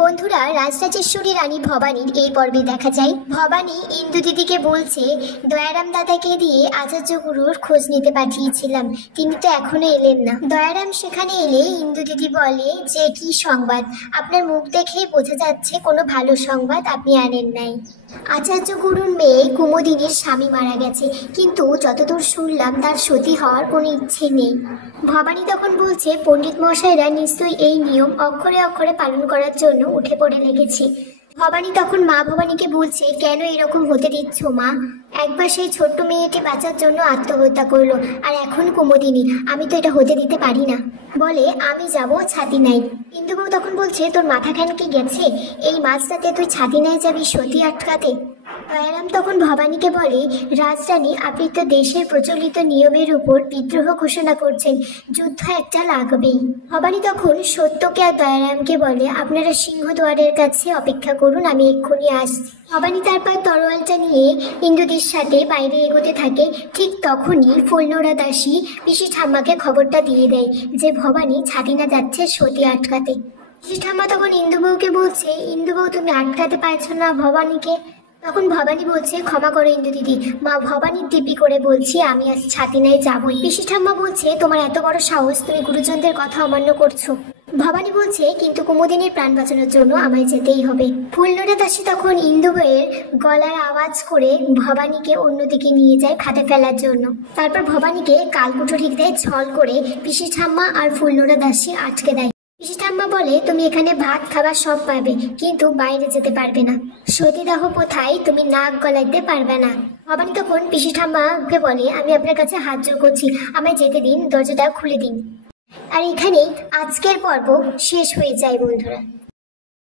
বন্ধুরা, রাজরাজেশ্বরী রানী ভবানীর এই পর্বে দেখা যায় ভবানী ইন্দু দিদিকে বলছে, দয়ারাম দাদাকে দিয়ে আচার্য গুরুর খোঁজ নিতে পাঠিয়েছিলাম, তিনি তো এখনো এলেন না। দয়ারাম সেখানে এলে ইন্দু দিদি বলে যে, কি সংবাদ? আপনার মুখ দেখেই বোঝা যাচ্ছে কোনো ভালো সংবাদ আপনি আনেন নাই। আচার্য গুরুর মেয়ে কুমুদিনীর স্বামী মারা গেছে, কিন্তু যতদূর শুনলাম তার সতী হওয়ার কোনো ইচ্ছে নেই। ভবানী তখন বলছে, পণ্ডিত মশাইরা নিশ্চয়ই এই নিয়ম অক্ষরে অক্ষরে পালন করার জন্য উঠে পড়ে লেগেছে। ভবানী তখন মা ভবানীকে বলছে, কেন এরকম হতে দিচ্ছ মা? একবার সেই ছোট্ট মেয়েটি বাঁচার জন্য আত্মহত্যা করলো, আর এখন কুমুদিনী, আমি তো এটা হতে দিতে পারি না। বলে, আমি যাব ছাতি নাই। ইন্দুবাবু তখন বলছে, তোর মাথা খান কি গেছে? এই মাঝরাতে তুই ছাতি নাই যাবি সতী আটকাতে? দয়ারাম তখন ভবানীকে বলে, রাজরানী, আপনি তো দেশের প্রচলিত নিয়মের উপর বিদ্রোহ ঘোষণা করছেন, যুদ্ধ একটা লাগবেই। ভবানী তখন সত্যকে আর দয়ারামকে বলে, আপনারা সিংহদ্বারের কাছে অপেক্ষা করুন, আমি এক্ষুনি আসছি। ভবানী তারপর তরোয়ালটা নিয়ে ইন্দুদির সাথে বাইরে এগোতে থাকে। ঠিক তখনই ফুলনোড়া দাসী পিসি ঠাম্মাকে খবরটা দিয়ে দেয় যে ভবানী ছাতিনা যাচ্ছে সতী আটকাতে। পিসি ঠাম্মা তখন ইন্দুবউকে বলছে, ইন্দুবউ, তুমি আটকাতে পারছো না ভবানীকে? তখন ভবানী বলছে, ক্ষমা করো ইন্দু দিদি, মা ভবানীর দিব্যি করে বলছি আমি আজ ছাতিনায় যাবই। পিসি ঠাম্মা বলছে, তোমার এত বড় সাহস, তুমি গুরুজনদের কথা অমান্য করছো? ভবানী বলছে, কিন্তু কুমুদিনীর প্রাণ বাঁচানোর জন্য আমায় যেতেই হবে। ফুলনোড়া দাসী তখন ইন্দুবউয়ের গলার আওয়াজ করে ভবানীকে অন্যদিকে নিয়ে যায় ফাঁদে ফেলার জন্য। তারপর ভবানীকে কালকুঠো ঠিক দেয় ছল করে, পিসি ঠাম্মা আর ফুলনোড়া দাসী আটকে দেয়। পিসি ঠাম্মা বলে, তুমি এখানে ভাত খাবার সব পাবে, কিন্তু বাইরে যেতে পারবে না। সতীদাহ প্রথায় তুমি নাক গলাইতে পারবে না। ভবানী তখন পিসি ঠাম্মাকে বলে, আমি আপনার কাছে হাত জোড় করছি, আমায় যেতে দিন, দরজাটা খুলে দিন। আর এখানেই আজকের পর্ব শেষ হয়ে যায় বন্ধুরা।